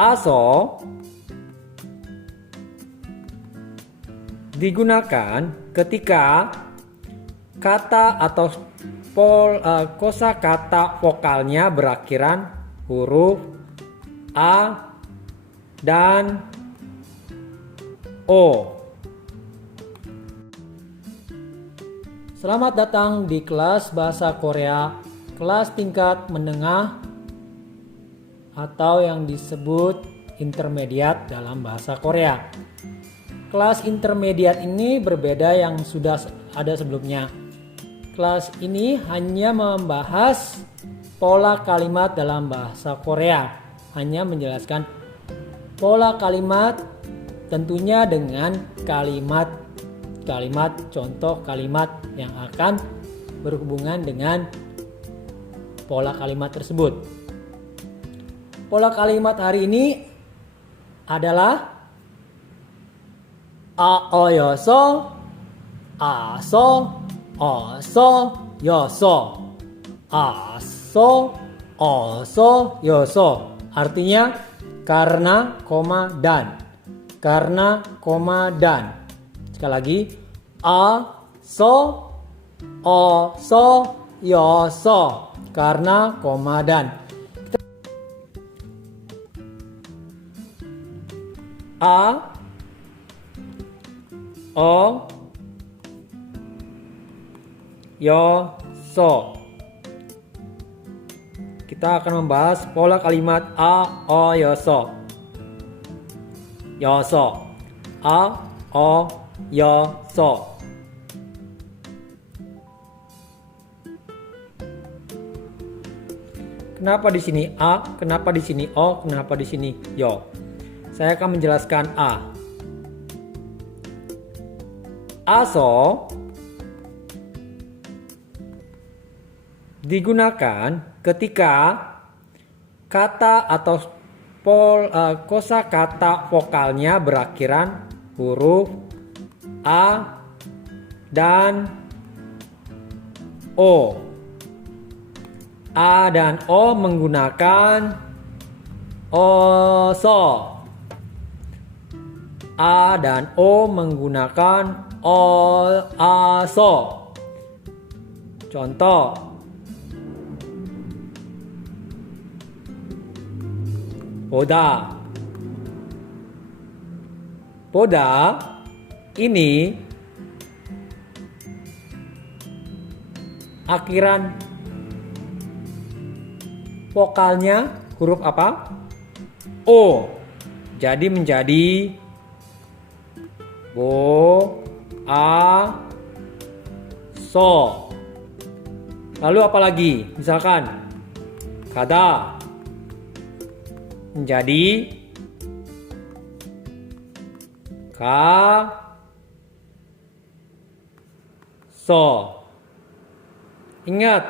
Aso digunakan ketika kata atau kosakata vokalnya berakhiran huruf A dan O. Selamat datang di kelas bahasa Korea, kelas tingkat menengah atau yang disebut intermediate dalam bahasa Korea. Kelas intermediate ini berbeda yang sudah ada sebelumnya. Kelas ini hanya membahas pola kalimat dalam bahasa Korea, hanya menjelaskan pola kalimat tentunya dengan kalimat contoh kalimat yang akan berhubungan dengan pola kalimat tersebut. Pola kalimat hari ini adalah aoyoso, aso, oso, yoso. Aso, oso, yoso. Artinya karena, dan. Karena, dan. Sekali lagi. Aso, oso, yoso. Karena, dan. A, O, yo, so. Kita akan membahas pola kalimat a, o, yo, so. Yo, so. A, o, yo, so. Kenapa di sini a, kenapa di sini o, kenapa di sini yo? Saya akan menjelaskan a. Aso digunakan ketika kata atau kosakata vokalnya berakhiran huruf A dan O. A dan O menggunakan oso. A dan O menggunakan aso. Contoh, boda. Boda ini akhiran vokalnya huruf apa? O. Jadi menjadi bo, a, so. Lalu apa lagi? Misalkan kada menjadi ka, so. Ingat,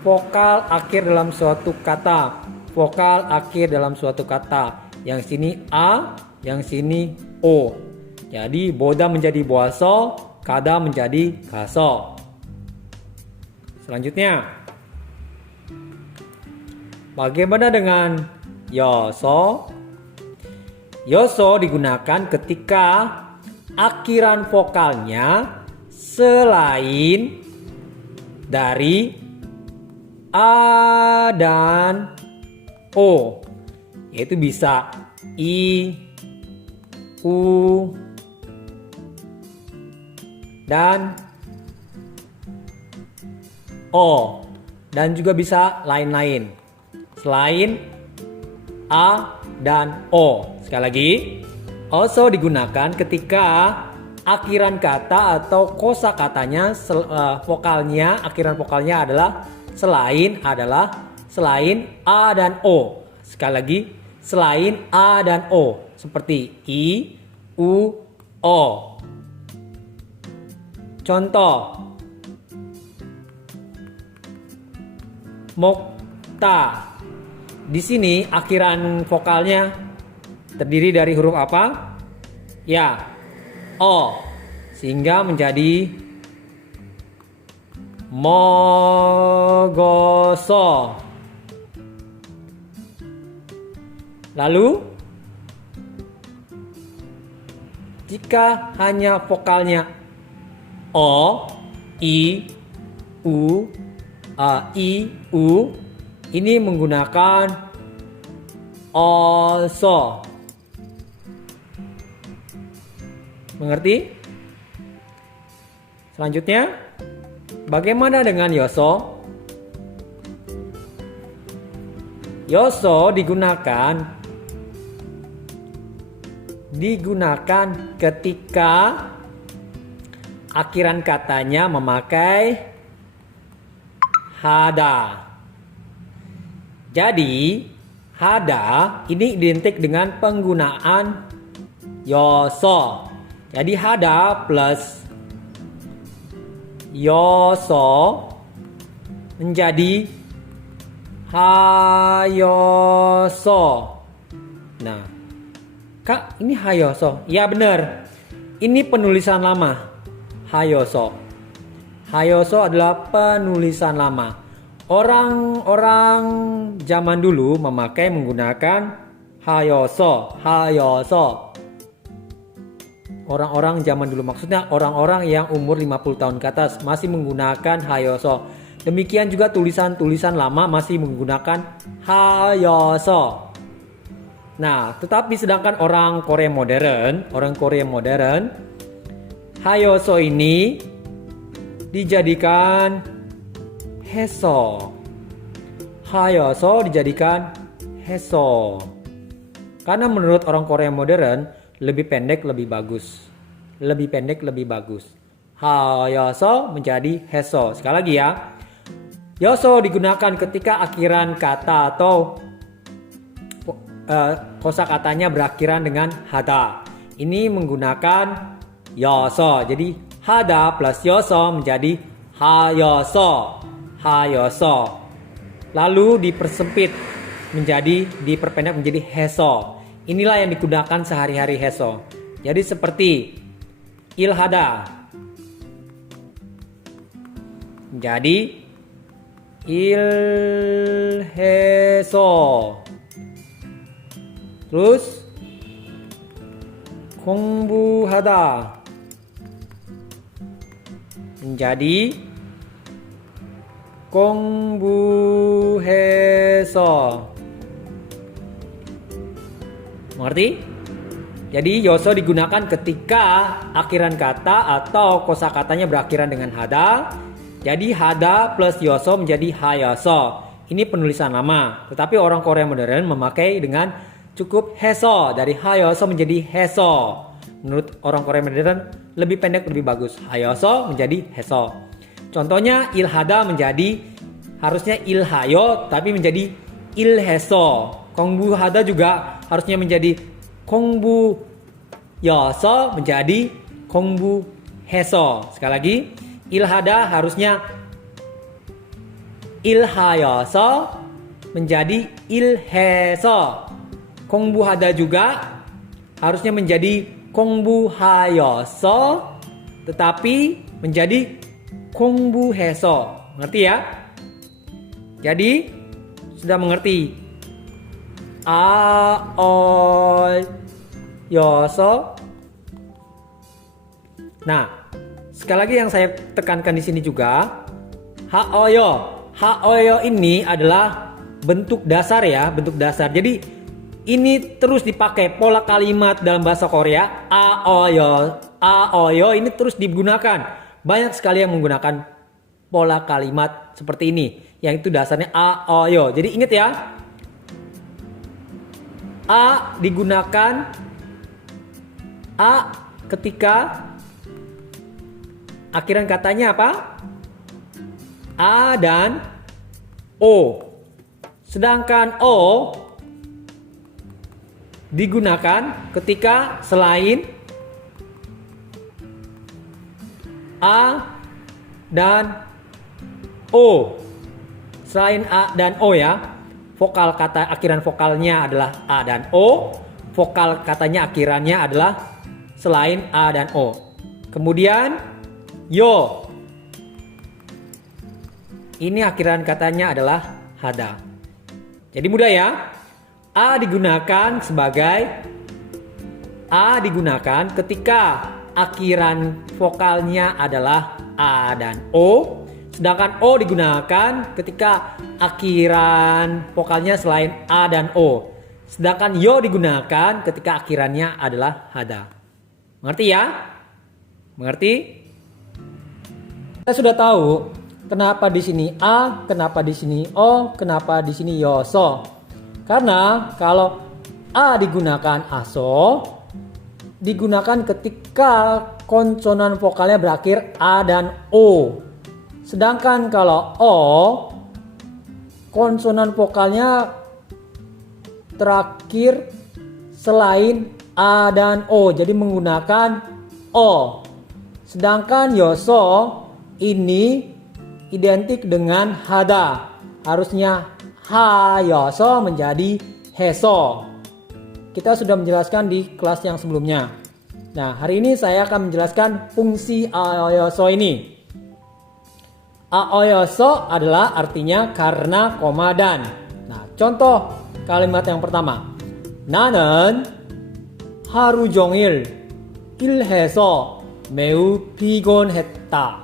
vokal akhir dalam suatu kata. Vokal akhir dalam suatu kata. Yang sini a, yang sini o. Jadi boda menjadi boaso, kada menjadi kaso. Selanjutnya, bagaimana dengan yoso? Yoso digunakan ketika akhiran vokalnya selain dari a dan o, yaitu bisa i, u, dan o, dan juga bisa lain-lain selain a dan o. Sekali lagi, also digunakan ketika akhiran kata atau kosakatanya vokalnya, akhiran vokalnya adalah selain a dan o. Sekali lagi, selain a dan o, seperti i, u, o. Contoh, mokta. Di sini akhiran vokalnya terdiri dari huruf apa? Ya, o. Sehingga menjadi mogoso. Lalu jika hanya vokalnya o, i, u, a, i, u, ini menggunakan also. Mengerti? Selanjutnya, bagaimana dengan yoso? Yoso digunakan ketika akhiran katanya memakai hada. Jadi, hada ini identik dengan penggunaan yoso. Jadi hada plus yoso menjadi hayoso. Nah, Kak, ini hayoso. Ya benar. Ini penulisan lama. Hayoso. Hayoso adalah penulisan lama. Orang-orang zaman dulu menggunakan hayoso. Hayoso. Orang-orang zaman dulu, maksudnya orang-orang yang umur 50 tahun ke atas masih menggunakan hayoso. Demikian juga tulisan-tulisan lama masih menggunakan hayoso. Nah, tetapi sedangkan orang Korea modern, hayoso ini dijadikan heso. Hayoso dijadikan heso. Karena menurut orang Korea modern, lebih pendek lebih bagus. Lebih pendek lebih bagus. Hayoso menjadi heso. Sekali lagi ya. Yoso digunakan ketika akhiran kata atau kosakatanya berakhiran dengan hada. Ini menggunakan yoso. Jadi hada plus yoso menjadi hayoso. Hayoso. Lalu diperpendek menjadi heso. Inilah yang digunakan sehari-hari heso. Jadi seperti ilhada. Jadi ilheso. Terus 공부하다 menjadi 공부해서. Mengerti? Jadi yoso digunakan ketika akhiran kata atau kosakatanya berakhiran dengan hada. Jadi hada plus yoso menjadi hayoso. Ini penulisan lama. Tetapi orang Korea modern memakai dengan cukup heso. Dari hayoso menjadi heso. Menurut orang Korea modern lebih pendek lebih bagus. Hayoso menjadi heso. Contohnya ilhada menjadi harusnya ilhayo tapi menjadi ilheso. Kongbu hada juga harusnya menjadi kongbu yoso menjadi kongbu heso. Sekali lagi, ilhada harusnya ilhayoso menjadi ilheso. Kongbu hada juga harusnya menjadi kongbu hayoso tetapi menjadi kongbu heso. Ngerti ya? Jadi sudah mengerti yoso. Nah, sekali lagi yang saya tekankan di sini juga, haoyo. Haoyo ini adalah bentuk dasar ya, bentuk dasar. Jadi ini terus dipakai pola kalimat dalam bahasa Korea. Aoyo ini terus digunakan. Banyak sekali yang menggunakan pola kalimat seperti ini, yang itu dasarnya aoyo. Jadi ingat ya. A digunakan A ketika akhiran katanya apa? A dan O. Sedangkan O digunakan ketika selain A dan O. Selain A dan O ya. Vokal kata akhiran vokalnya adalah A dan O. Vokal katanya akhirannya adalah selain A dan O. Kemudian yo. Ini akhiran katanya adalah hada. Jadi mudah ya. A digunakan ketika akhiran vokalnya adalah A dan O. Sedangkan O digunakan ketika akhiran vokalnya selain A dan O. Sedangkan yo digunakan ketika akhirannya adalah hada. Mengerti ya? Mengerti? Kita sudah tahu kenapa di sini A, kenapa di sini O, kenapa di sini yo, so. Karena kalau A digunakan aso, digunakan ketika konsonan vokalnya berakhir A dan O. Sedangkan kalau O, konsonan vokalnya terakhir selain A dan O, jadi menggunakan O. Sedangkan yoso ini identik dengan hada, harusnya ha yoso menjadi heso. Kita sudah menjelaskan di kelas yang sebelumnya. Nah, hari ini saya akan menjelaskan fungsi aoyoso ini. Aoyoso adalah artinya karena, koma, dan. Nah, contoh kalimat yang pertama. 나는 하루 종일 일해서 매우 피곤했다.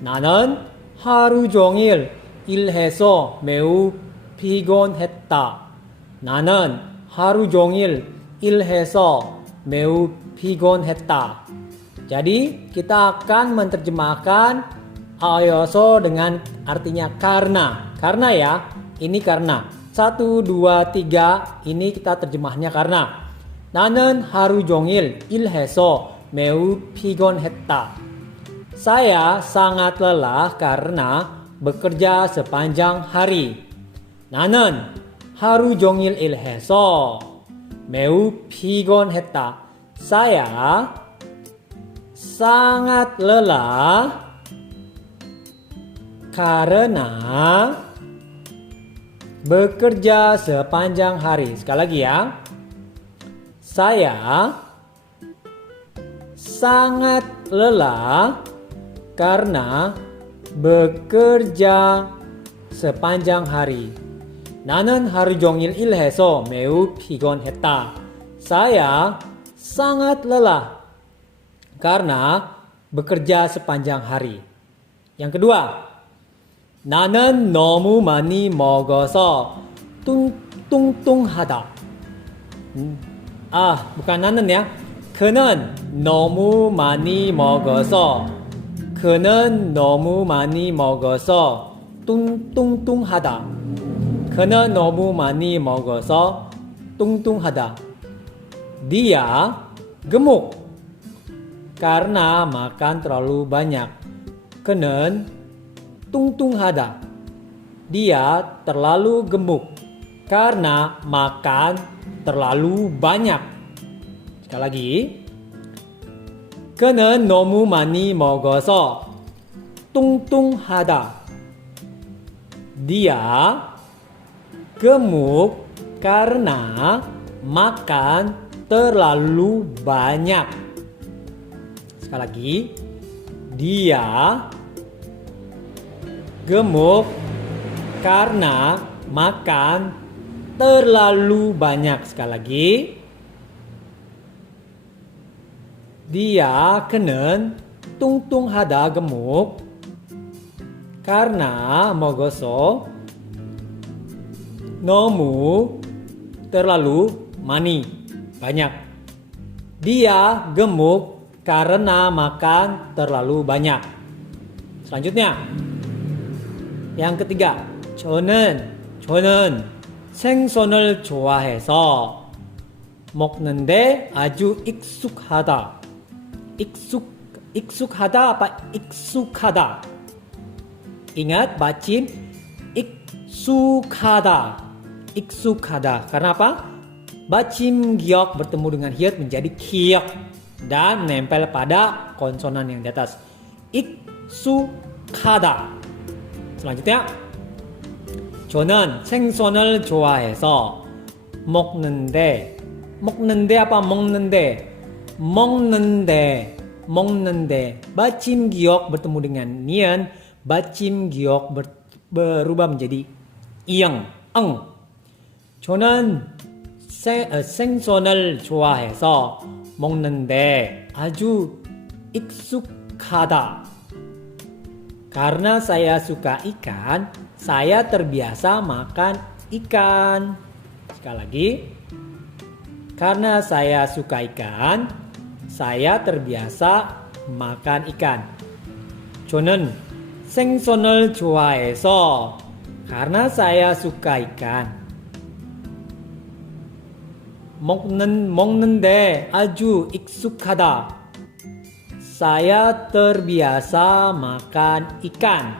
나는 하루 종일 일해서 매우 피곤했다. 나는 하루 종일 일해서 매우 피곤했다. Jadi kita akan menerjemahkan aoyoso dengan artinya karena. Karena ya, ini karena. 1, 2, 3 ini kita terjemahnya karena. 나는 하루 종일 일해서 매우 피곤했다. Saya sangat lelah karena bekerja sepanjang hari. 나는 하루 종일 일해서 매우 피곤했다. Saya sangat lelah karena bekerja sepanjang hari. Sekali lagi ya. Saya sangat lelah karena bekerja sepanjang hari. 나는 하루 종일 일해서 매우 피곤했다. Saya sangat lelah karena bekerja sepanjang hari. Yang kedua, 나는 너무 많이 먹어서 뚱뚱하다. 부kan 나는 ya. 그는 너무 많이 먹어서 뚱뚱하다. 그는 너무 많이 먹어서 뚱뚱하다. Dia gemuk karena makan terlalu banyak. 그는 뚱뚱하다. Dia terlalu gemuk karena makan terlalu banyak. Sekali lagi. 그는 너무 많이 먹어서 뚱뚱하다. Dia gemuk karena makan terlalu banyak. Sekali lagi. Dia gemuk karena makan terlalu banyak. Sekali lagi. Dia 그는 뚱뚱하다 gemuk karena 먹어서 너무 terlalu 많이 banyak. Dia gemuk karena makan terlalu banyak. Selanjutnya yang ketiga, 저는 생선을 좋아해서 먹는데 아주 익숙하다. 익숙하다 apa 익숙하다? Ingat bacin 익숙하다. Karena apa? Bacim giok bertemu dengan hiat menjadi kiok dan nempel pada konsonan yang di atas. 익숙하다. Selanjutnya, 저는 생선을 좋아해서 먹는데 apa 먹는데 bacim giok bertemu dengan nian, bacim giok berubah menjadi eng. 저는 생선을 좋아해서 먹는데 아주 익숙하다. Karena saya suka ikan, saya terbiasa makan ikan. Sekali lagi. Karena saya suka ikan, saya terbiasa makan ikan. 저는 생선을 좋아해서 karena saya suka ikan. 먹는데 아주 익숙하다. Saya terbiasa makan ikan.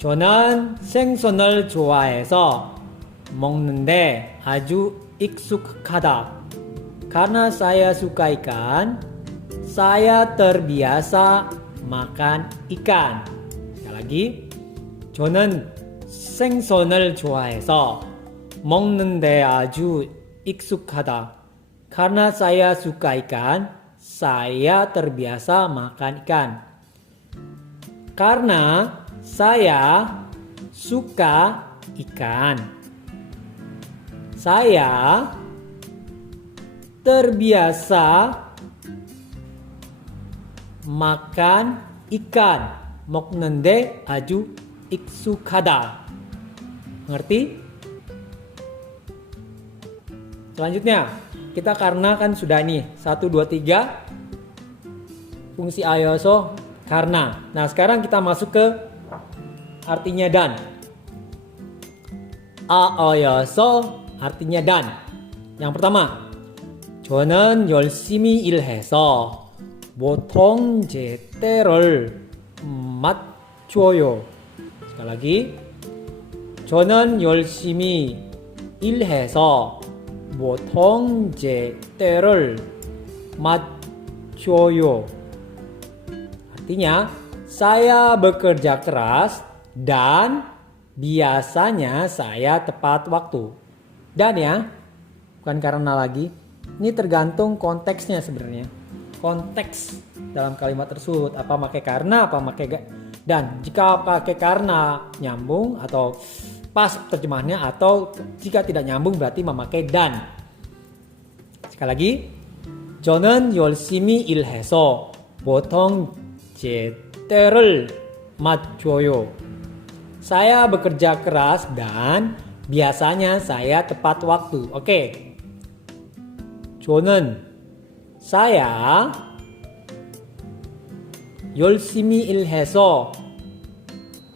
저는 생선을 좋아해서 먹는데 아주 익숙하다. Karena saya suka ikan, saya terbiasa makan ikan. Sekali lagi. 저는 생선을 좋아해서 먹는데 아주 익숙하다. Karena saya suka ikan, saya terbiasa makan ikan. Karena saya suka ikan, saya terbiasa makan ikan. 먹는데 아주 익숙하다. Mengerti? Selanjutnya, kita karena kan sudah nih 1, 2, 3 fungsi ayoso karena. Nah, sekarang kita masuk ke artinya dan. 아어여서 artinya dan. Yang pertama, 저는 열심히 일해서 보통 제 때를 맞춰요. sekali lagi. 저는 열심히 일해서 보통 제 때를 맞춰요. Artinya, saya bekerja keras dan biasanya saya tepat waktu. Dan ya, bukan karena lagi. Ini tergantung konteksnya sebenarnya. Konteks dalam kalimat tersebut. Apa pakai karena, apa pakai dan. Jika pakai karena nyambung atau pas terjemahannya, atau jika tidak nyambung berarti memakai dan. Sekali lagi. 저는 열심히 일해서 보통 제 때를 맞춰요. Saya bekerja keras dan biasanya saya tepat waktu. Oke. 저는 saya 열심히 일해서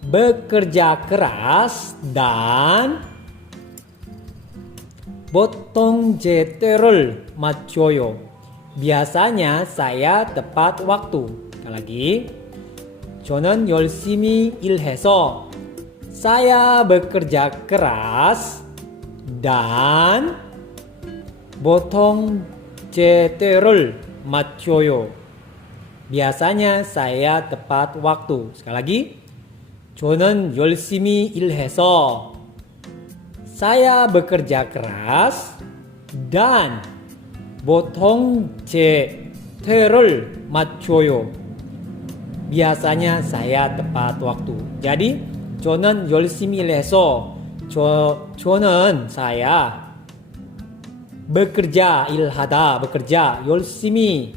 bekerja keras dan 보통 제 때를 맞춰요. Biasanya saya tepat waktu. Sekali lagi. 저는 열심히 일해서 saya bekerja keras dan 보통 제 때를 맞춰요. Biasanya saya tepat waktu. Sekali lagi. 저는 열심히 일해서 saya bekerja keras dan 보통 제 때를 맞춰요. Biasanya saya tepat waktu. Jadi 저는 열심히 일해서 저는 saya bekerja 일하다 bekerja 열심히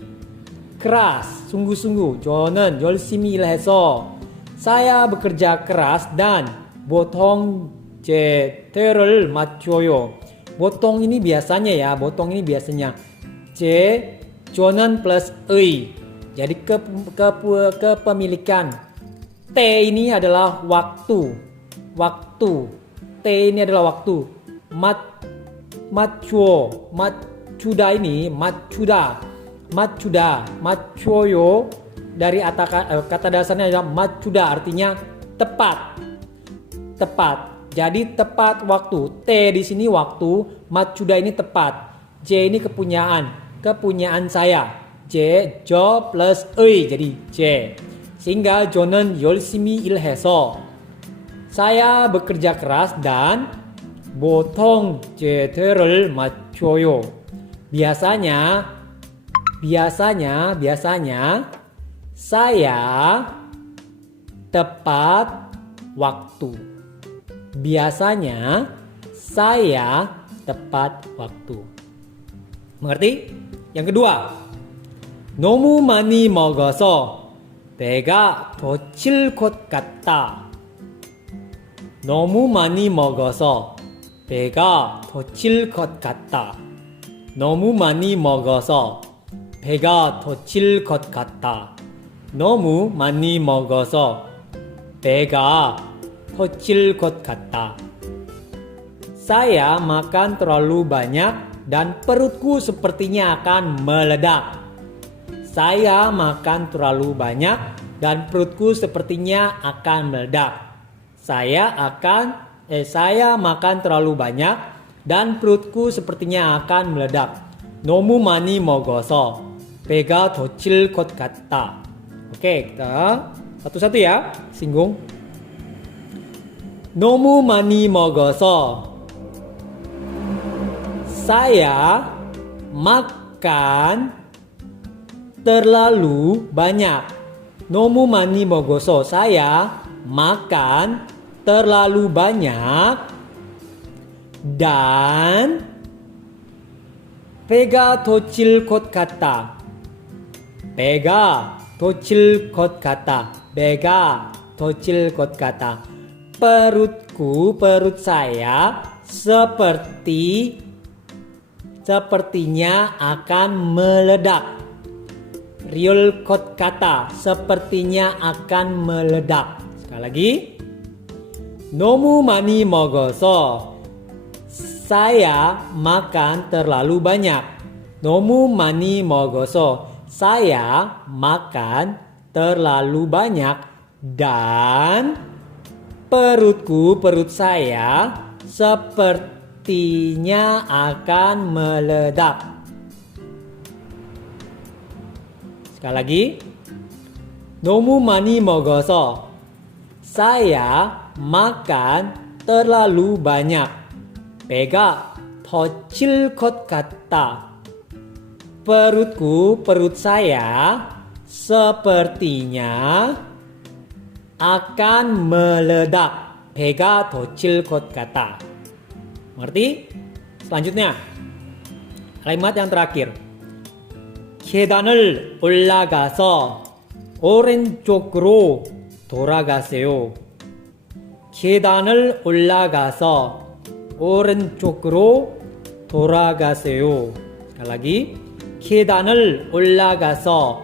keras sungguh-sungguh. 저는 열심히 일해서 saya bekerja keras dan 보통 제 때를 맞춰요. 보통 ini biasanya ya, 보통 ini biasanya. 저는 plus 의. Jadi kepemilikan. T ini adalah waktu. Waktu. T ini adalah waktu. Matchuda ini matchoyo dari kata dasarnya adalah matchuda, artinya tepat. Jadi tepat waktu. T di sini waktu, matchuda ini tepat. J ini kepunyaan saya. 저 plus 의 jadi J. Sehingga 저는 열심히 일해서 saya bekerja keras dan 보통 제 때를 맞춰요. Biasanya saya tepat waktu. Biasanya saya tepat waktu. Mengerti? Yang kedua, 너무 많이 먹어서 배가 터질 것 같다. 너무 많이 먹어서 배가 터질 것 같다. 너무 많이 먹어서 배가 터질 것 같다. 너무 많이 먹어서 배가 터질 것 같다. Saya makan terlalu banyak dan perutku sepertinya akan meledak. Saya makan terlalu banyak dan perutku sepertinya akan meledak. Saya makan terlalu banyak dan perutku sepertinya akan meledak. 너무 많이 먹어서 배가 터질 것 같다. Oke, kita satu-satu ya, singgung. 너무 많이 먹어서 saya makan terlalu banyak. 너무 많이 먹어서 saya makan terlalu banyak dan 배가 터질 것 같다. 배가 터질 것 같다. 배가 터질 것 같다. perut saya sepertinya akan meledak. Riol kot kata, sepertinya akan meledak. Sekali lagi. 너무 많이 먹어서 saya makan terlalu banyak. 너무 많이 먹어서 saya makan terlalu banyak dan perut saya sepertinya akan meledak. Sekali lagi. 너무 많이 먹어서 saya makan terlalu banyak. 배가 터질 것 같다. perut saya sepertinya akan meledak. 배가 터질 것 같다. Mengerti? Selanjutnya, kalimat yang terakhir. 계단을 올라가서 오른쪽으로 돌아가세요. 계단을 올라가서 오른쪽으로 돌아가세요. sekali lagi. 계단을 올라가서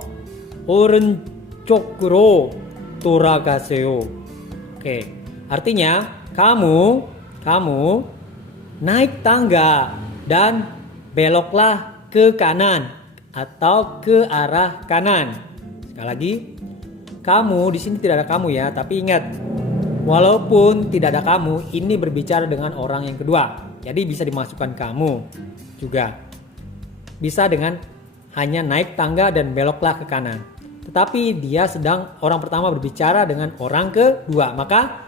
오른쪽으로 돌아가세요. Oke, artinya kamu naik tangga dan beloklah ke kanan atau ke arah kanan. Sekali lagi, kamu di sini tidak ada kamu ya, tapi ingat, walaupun tidak ada kamu, ini berbicara dengan orang yang kedua. Jadi bisa dimasukkan kamu juga. Bisa dengan hanya naik tangga dan beloklah ke kanan. Tetapi dia sedang orang pertama berbicara dengan orang kedua, maka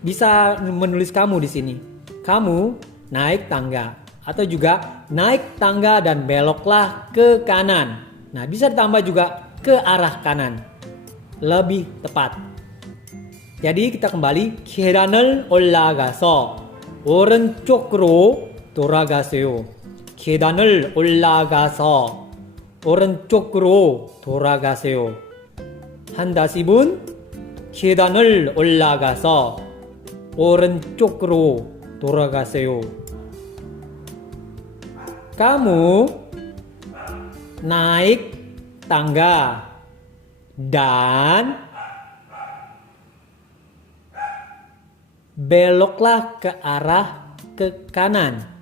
bisa menulis kamu di sini. Kamu naik tangga atau juga naik tangga dan beloklah ke kanan. Nah, bisa ditambah juga ke arah kanan. Lebih tepat. Jadi kita kembali. 계단을 올라가서 오른쪽으로 돌아가세요. 계단을 올라가서 오른쪽으로 돌아가세요. 한 다시분. 계단을 올라가서 오른쪽으로 돌아가세요. Kamu naik tangga dan beloklah ke arah ke kanan.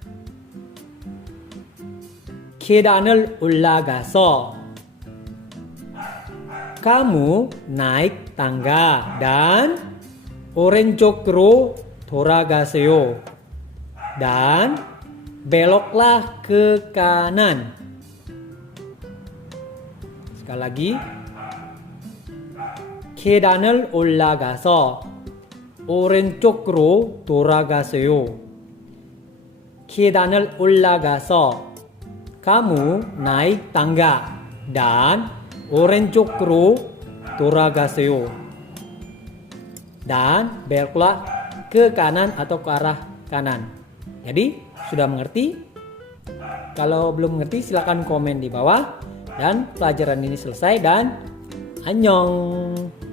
계단을 올라가서 kamu naik tangga dan 오른쪽으로 돌아가세요. Dan beloklah ke kanan. sekali lagi. 계단을 올라가서 오른쪽으로 돌아가세요. 계단을 올라가서 kamu naik tangga dan 오른쪽으로 돌아가세요. Dan beloklah ke kanan atau ke arah kanan. Jadi, sudah mengerti? Kalau belum mengerti silakan komen di bawah. Dan pelajaran ini selesai dan annyeong.